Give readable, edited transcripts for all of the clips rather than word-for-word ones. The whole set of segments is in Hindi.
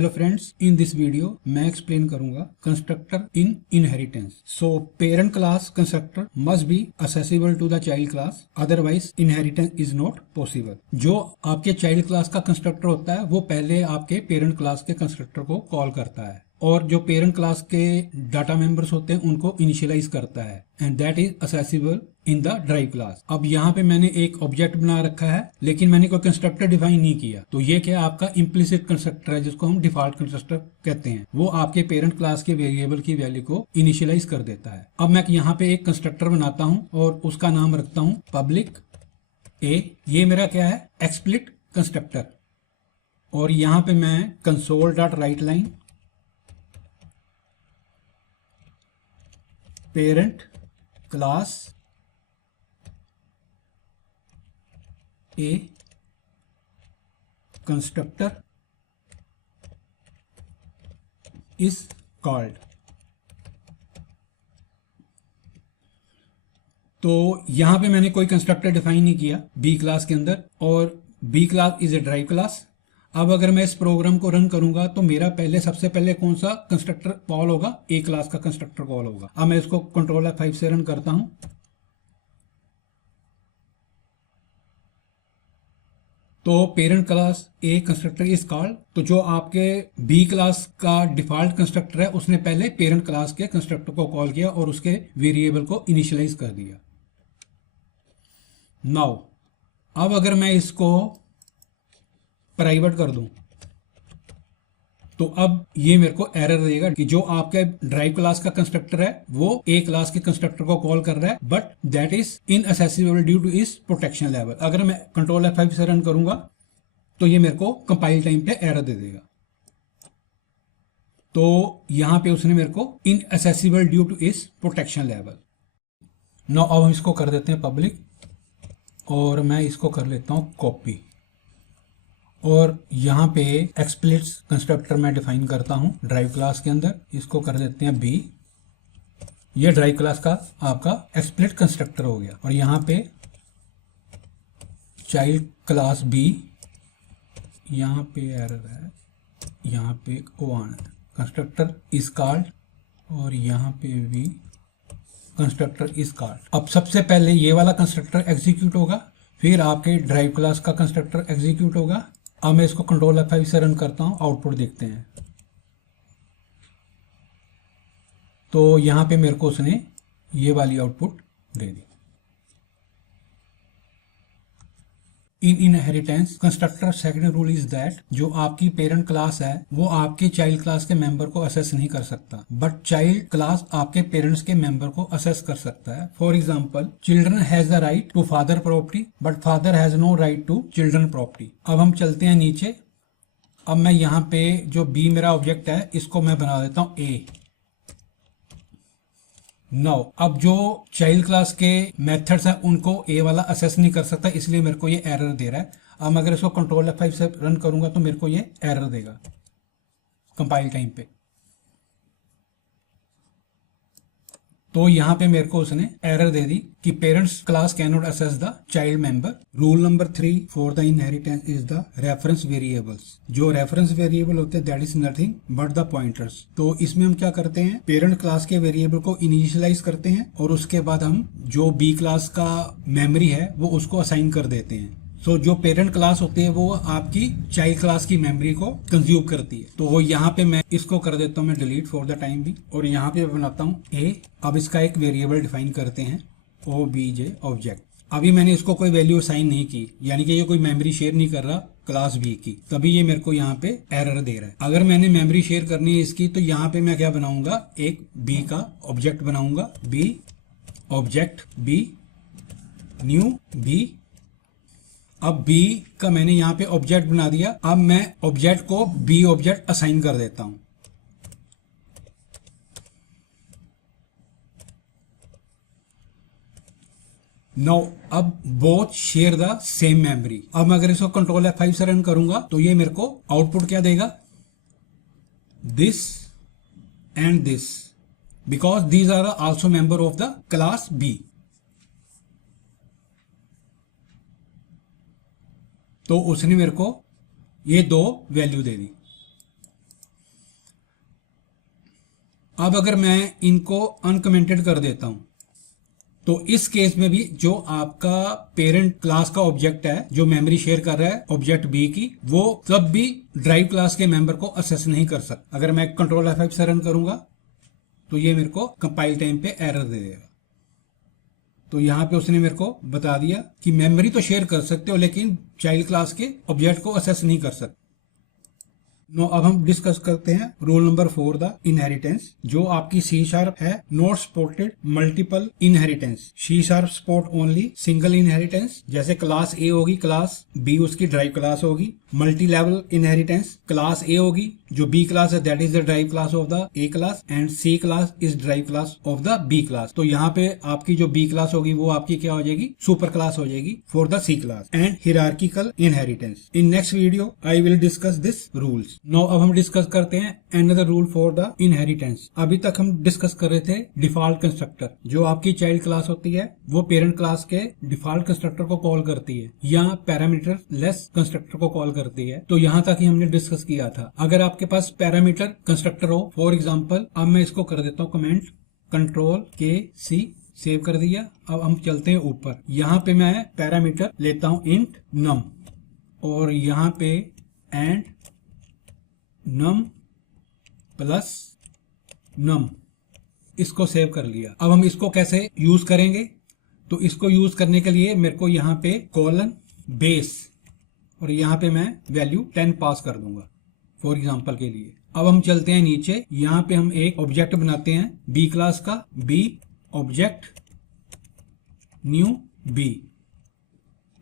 Hello friends, in this video मैं एक्सप्लेन करूंगा constructor in inheritance. So parent class constructor must be accessible to the child class, otherwise inheritance is not possible. जो आपके चाइल्ड क्लास का कंस्ट्रक्टर होता है वो पहले आपके पेरेंट क्लास के कंस्ट्रक्टर को कॉल करता है और जो पेरेंट क्लास के डाटा मेंबर्स होते हैं उनको इनिशियलाइज करता है and that is accessible in the drive class. अब यहाँ पे मैंने एक ऑब्जेक्ट बना रखा है लेकिन मैंने कोई कंस्ट्रक्टर डिफाइन नहीं किया, तो ये क्या आपका इम्प्लिसिट कंस्ट्रक्टर है जिसको हम डिफॉल्ट कंस्ट्रक्टर कहते हैं। वो आपके पेरेंट क्लास के वेरिएबल की वैल्यू को इनिशियलाइज कर देता है। अब मैं यहाँ पे एक कंस्ट्रक्टर बनाता हूँ और उसका नाम रखता हूँ पब्लिक ए। ये मेरा क्या है, एक्सप्लिट कंस्ट्रक्टर। और यहाँ पे मैं console dot right line parent class A constructor is called. तो यहां पे मैंने कोई कंस्ट्रक्टर डिफाइन नहीं किया बी क्लास के अंदर, और B class is a drive class. अब अगर मैं इस प्रोग्राम को रन करूंगा तो मेरा सबसे पहले कौन सा कंस्ट्रक्टर कॉल होगा, ए क्लास का कंस्ट्रक्टर कॉल होगा। अब मैं इसको कंट्रोल F5 से रन करता हूं तो parent class A constructor is called. तो जो आपके बी क्लास का डिफॉल्ट कंस्ट्रक्टर है उसने पहले पेरेंट क्लास के कंस्ट्रक्टर को कॉल किया और उसके वेरिएबल को इनिशियलाइज कर दिया। नाउ अब अगर मैं इसको प्राइवेट कर दूं तो अब ये मेरे को एरर देगा कि जो आपके ड्राइव क्लास का कंस्ट्रक्टर है वो ए क्लास के कंस्ट्रक्टर को कॉल कर रहा है, but that is inaccessible due to its protection level. अगर मैं कंट्रोल F5 से रन करूंगा तो ये मेरे को कंपाइल टाइम पे एरर दे देगा। तो यहां पे उसने मेरे को inaccessible due to its protection level. No अब हम इसको कर देते हैं पब्लिक और मैं इसको कर लेता हूं कॉपी और यहाँ पे एक्सप्लिट कंस्ट्रक्टर मैं डिफाइन करता हूँ ड्राइव क्लास के अंदर। इसको कर देते हैं बी। ये ड्राइव क्लास का आपका एक्सप्लिट कंस्ट्रक्टर हो गया। और यहाँ पे चाइल्ड क्लास बी, यहाँ पे एरर है, यहाँ पे ओवन कंस्ट्रक्टर इज कॉल्ड और यहाँ पे भी कंस्ट्रक्टर इज कॉल्ड। अब सबसे पहले ये वाला कंस्ट्रक्टर एग्जीक्यूट होगा, फिर आपके ड्राइव क्लास का कंस्ट्रक्टर एग्जीक्यूट होगा। अब मैं इसको कंट्रोल F5 से रन करता हूं, आउटपुट देखते हैं। तो यहां पे मेरे को उसने ये वाली आउटपुट दे दी। In inheritance constructor second rule is that जो आपकी पेरेंट क्लास है वो आपके चाइल्ड क्लास के मेंबर को असेस नहीं कर सकता, बट चाइल्ड क्लास आपके पेरेंट्स के मेंबर को असेस कर सकता है। For example, children has the right to father property but father has no right to children property. अब हम चलते हैं नीचे। अब मैं यहाँ पे जो बी मेरा ऑब्जेक्ट है इसको मैं बना देता हूँ ए। नो अब जो चाइल्ड क्लास के मेथड्स हैं उनको ए वाला असेस नहीं कर सकता, इसलिए मेरे को ये एरर दे रहा है। अब अगर इसको कंट्रोल F5 से रन करूंगा तो मेरे को ये एरर देगा कंपाइल टाइम पे। तो यहाँ पे मेरे को उसने एरर दे दी कि parents class can not assess the child member. Rule number 3 for the inheritance is the reference variables. जो रेफरेंस वेरिएबल होते हैं that is nothing but the pointers. तो इसमें हम क्या करते हैं, पेरेंट क्लास के वेरिएबल को इनिशियलाइज करते हैं और उसके बाद हम जो बी क्लास का मेमोरी है वो उसको असाइन कर देते हैं। सो जो पेरेंट क्लास होती है वो आपकी चाइल्ड क्लास की मेमोरी को कंज्यूम करती है। तो यहाँ पे मैं इसको कर देता हूँ मैं डिलीट फॉर द टाइम भी, और यहाँ पे बनाता हूँ ए। अब इसका एक वेरिएबल डिफाइन करते हैं OBJ ऑब्जेक्ट। अभी मैंने इसको कोई वैल्यू असाइन नहीं की, यानी कि ये कोई मेमोरी शेयर नहीं कर रहा क्लास बी की, तभी ये मेरे को यहाँ पे एरर दे रहा है। अगर मैंने मेमोरी शेयर करनी है इसकी तो यहाँ पे मैं क्या बनाऊंगा, एक बी का ऑब्जेक्ट बनाऊंगा, B object B new B. अब बी का मैंने यहाँ पे ऑब्जेक्ट बना दिया। अब मैं ऑब्जेक्ट को बी ऑब्जेक्ट असाइन कर देता हूं। नो अब both share the same memory. अब मैं अगर इसको कंट्रोल F5 से रन करूंगा तो ये मेरे को आउटपुट क्या देगा, this and this, because these are also member of the class B. तो उसने मेरे को ये दो वैल्यू दे दी। अब अगर मैं इनको अनकमेंटेड कर देता हूं तो इस केस में भी जो आपका पेरेंट क्लास का ऑब्जेक्ट है जो मेमोरी शेयर कर रहा है ऑब्जेक्ट बी की, वो कब भी ड्राइव क्लास के मेंबर को असेस नहीं कर सकता। अगर मैं कंट्रोल F5 से रन करूंगा तो ये मेरे को कंपाइल टाइम पे एरर दे देगा। तो यहां पे उसने मेरे को बता दिया कि मेमोरी तो शेयर कर सकते हो लेकिन चाइल्ड क्लास के ऑब्जेक्ट को असेस नहीं कर सकते। नो अब हम डिस्कस करते हैं रूल नंबर 4 द इनहेरिटेंस, जो आपकी C# है not supported multiple inheritance. C# support only single inheritance, जैसे क्लास A होगी क्लास B उसकी ड्राइव क्लास होगी। Multi level inheritance, class A होगी जो B क्लास है that is the drive class of the A class and C class is drive class of the B class. तो यहाँ पे आपकी जो B क्लास होगी वो आपकी क्या हो जाएगी, सुपर क्लास हो जाएगी for the C class. And hierarchical inheritance, in next video I will discuss this rules. No अब हम डिस्कस करते हैं another rule for the inheritance. अभी तक हम डिस्कस कर रहे थे डिफॉल्ट कंस्ट्रक्टर, जो आपकी चाइल्ड क्लास होती है वो पेरेंट क्लास के डिफॉल्ट कंस्ट्रक्टर को कॉल करती है या पैरामीटर लेस कंस्ट्रक्टर को कॉल करती है। तो यहाँ तक ही हमने डिस्कस किया था। अगर आपके पास पैरामीटर कंस्ट्रक्टर हो, फॉर एग्जाम्पल अब मैं इसको कर देता हूँ कमेंट कंट्रोल K-C, सेव कर दिया। अब हम चलते हैं ऊपर, यहाँ पे मैं पैरामीटर लेता हूँ इंट नम और यहाँ पे एंड नम प्लस नम, इसको सेव कर लिया। अब हम इसको कैसे यूज करेंगे, तो इसको यूज करने के लिए मेरे को यहाँ पे कॉलन बेस और यहाँ पे मैं वैल्यू 10 पास कर दूंगा फॉर एग्जांपल के लिए। अब हम चलते हैं नीचे, यहाँ पे हम एक ऑब्जेक्ट बनाते हैं बी क्लास का, बी ऑब्जेक्ट न्यू बी।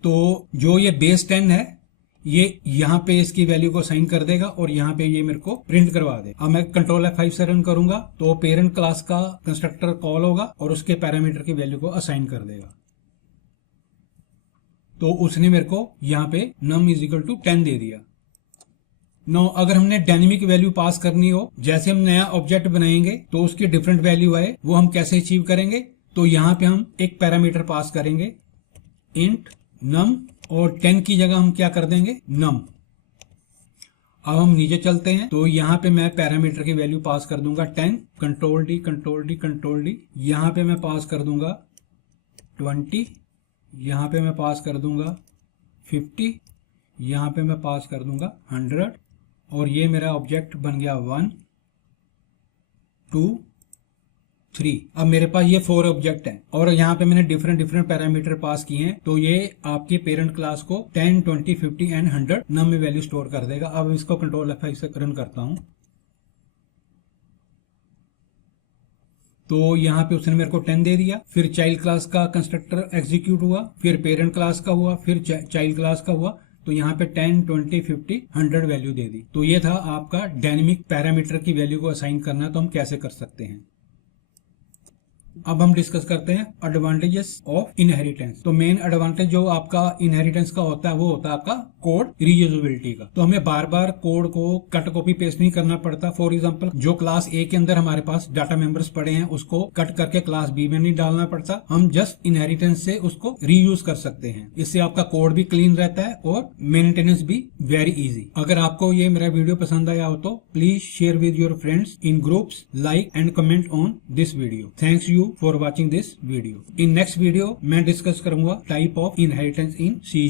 तो जो ये बेस 10 है ये यहाँ पे इसकी वैल्यू को साइन कर देगा और यहाँ पे ये मेरे को प्रिंट करवा दे। अब मैं कंट्रोल F5 से रन करूंगा तो पेरेंट क्लास का कंस्ट्रक्टर कॉल होगा और उसके पैरामीटर की वैल्यू को असाइन कर देगा। तो उसने मेरे को यहाँ पे num इज इक्वल टू 10 दे दिया। नो अगर हमने डायनेमिक वैल्यू पास करनी हो, जैसे हम नया ऑब्जेक्ट बनाएंगे तो उसकी डिफरेंट वैल्यू आए, वो हम कैसे अचीव करेंगे, तो यहाँ पे हम एक पैरामीटर पास करेंगे इंट num और 10 की जगह हम क्या कर देंगे num। अब हम नीचे चलते हैं तो यहाँ पे मैं पैरामीटर की वैल्यू पास कर दूंगा 10, control D control D control D, यहाँ पे मैं पास कर दूंगा 20, यहाँ पे मैं पास कर दूंगा 50, यहाँ पे मैं पास कर दूंगा 100 और ये मेरा ऑब्जेक्ट बन गया 1 2 3। अब मेरे पास ये 4 ऑब्जेक्ट हैं और यहाँ पे मैंने डिफरेंट पैरामीटर पास किए हैं। तो ये आपके पेरेंट क्लास को 10 20 50 एंड 100 नम में वैल्यू स्टोर कर देगा। अब इसको कंट्रोल F5 से रन करता हूं तो यहाँ पे उसने मेरे को 10 दे दिया। फिर चाइल्ड क्लास का कंस्ट्रक्टर एग्जीक्यूट हुआ, फिर पेरेंट क्लास का हुआ, फिर चाइल्ड क्लास का हुआ। तो यहाँ पे 10 20 50 100 वैल्यू दे दी। तो ये था आपका डायनेमिक पैरामीटर की वैल्यू को असाइन करना, तो हम कैसे कर सकते हैं। अब हम डिस्कस करते हैं एडवांटेजेस ऑफ इनहेरिटेंस। तो मेन एडवांटेज जो आपका इनहेरिटेंस का होता है वो होता है आपका कोड रीयूजेबिलिटी का। तो हमें बार बार कोड को कट कॉपी पेस्ट नहीं करना पड़ता। फॉर एग्जांपल जो क्लास ए के अंदर हमारे पास डाटा मेंबर्स पड़े हैं उसको कट करके क्लास बी में नहीं डालना पड़ता, हम जस्ट इनहेरिटेंस से उसको रीयूज कर सकते हैं। इससे आपका कोड भी क्लीन रहता है और मेंटेनेंस भी वेरी इजी। अगर आपको ये मेरा वीडियो पसंद आया हो तो please share with your friends in groups, like and comment on this video. Thanks you for watching this video. In next video मैं डिस्कस करूंगा type of inheritance in C#।